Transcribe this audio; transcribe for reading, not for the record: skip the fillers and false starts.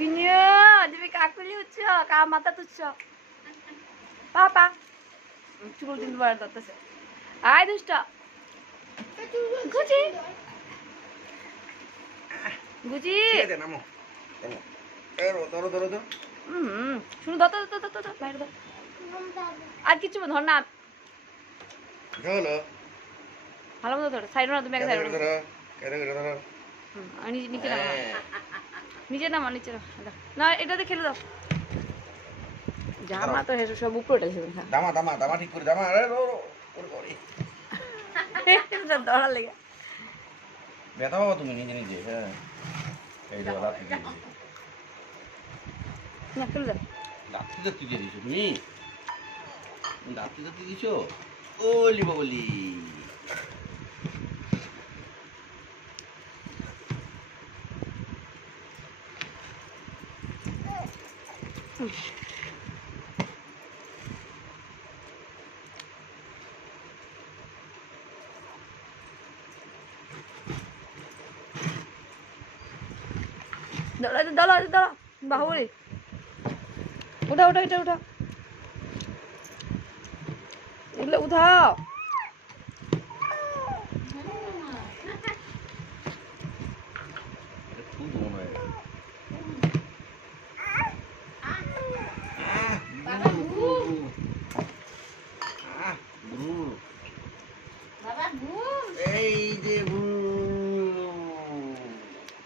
Finyo, jadi kaku lucu, kau mata tuh Papa, চুল দিন বার করতেছে আয় দুষ্ট গুজি গুজি নামো ধরো ধরো ধরো ধরো শুনো ধর বাইরে ধর আর কিছু ধর না হলো ভালো মতো ধর সাইড না তুমি এক সাইড ধরো ধরো নিচে নামা নিচে নামা নিচে না এটাতে খেলে দাও জামা তো হেসে সব উপরে উঠেছে দামা দামা দামা ঠিক করে দামা আরে ধরা লেগে ব্যথা পাবো তুমি নিজে নিজে হ্যাঁ এই দেখো লাঠি দিয়ে দিয়েছো না খেলে দাও লাঠি জাতি দিয়ে দিয়েছো তুমি লাঠি জাতি দিয়েছো ওলি বলি দাঁড়া বাহুরে উঠা এগুলো উঠাও